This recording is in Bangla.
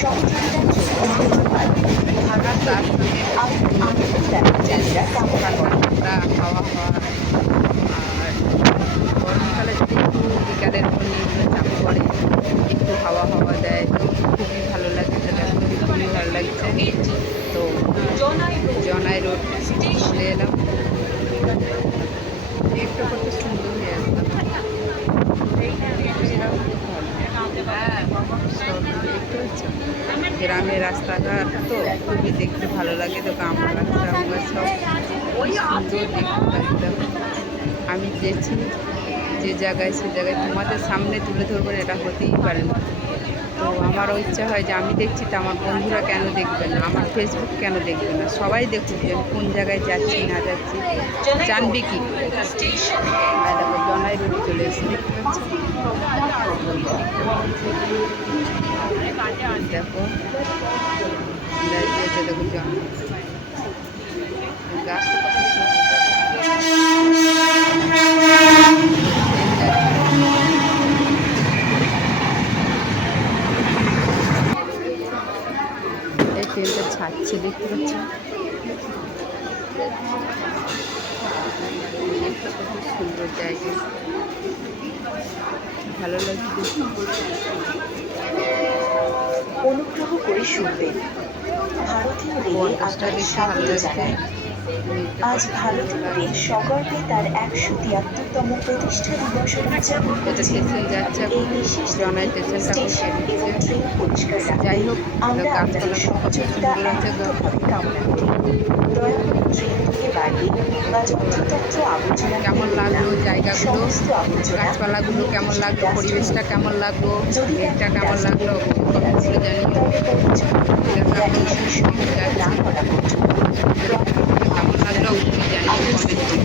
সহযোগিতার জন্য ধন্যবাদ। হাওয়া হাওয়া আর গরমকালে যদি একটু বিকালের পর এগুলো চাপ পড়ে, একটু হাওয়া হাওয়া দেয় তো খুবই ভালো লাগে। তো দেখো খুবই ভালো লাগছে। তো জনাই রোড চলে এলাম, একটু কত সুন্দর হয়ে আসলাম। দেখতে পাচ্ছ গ্রামের রাস্তাঘাট তো খুবই দেখতে ভালো লাগে। তো আমার রাস্তা আমরা সব সুন্দর দেখতে লাগবে। আমি যেছি যে জায়গায় সে জায়গায় তোমাদের সামনে তুলে ধরবেন এটা হতেই পারে না। তো আমারও ইচ্ছা হয় যে আমি দেখছি তো আমার বন্ধুরা কেন দেখবে না, আমার ফেসবুক কেন দেখবে না, সবাই দেখুক যে আমি কোন জায়গায় যাচ্ছি না যাচ্ছি। জানবি কি দেখো জনাই রোড চলে এসে দেখতে পাচ্ছি। দেখো দেখো জনাই গাছটা কত এই ট্রেনটা ছাড়ছে দেখতে পাচ্ছি। খুব সুন্দর জায়গা, ভালো লাগছে। অনুগ্রহ করে শুনবেন, ভারতীয় রেলে আপনাকে স্বাগত জানাই। আজ ভারতীয় রেল সগর্বে তার 173তম প্রতিষ্ঠা দিবস উদযাপন করছে। এই বিশেষ দিনে স্টেশন এবং ট্রেন পরিষ্কার রাখতে আমরা আপনাদের সহযোগিতা একান্তভাবে কামনা করি। দয়া করে ট্রেন থেকে বাইরে বা যত্রতত্র আবর্জনা কেমন লাগলো জায়গাগুলো, সমস্ত আবর্জনা গাছপালাগুলো কেমন লাগলো, পরিবেশটা কেমন লাগলো, মেঘটা কেমন লাগলো জানি তবে পরিচ্ছন্ন না করা পর্যন্ত কেমন লাগলো জানি কমেন্ট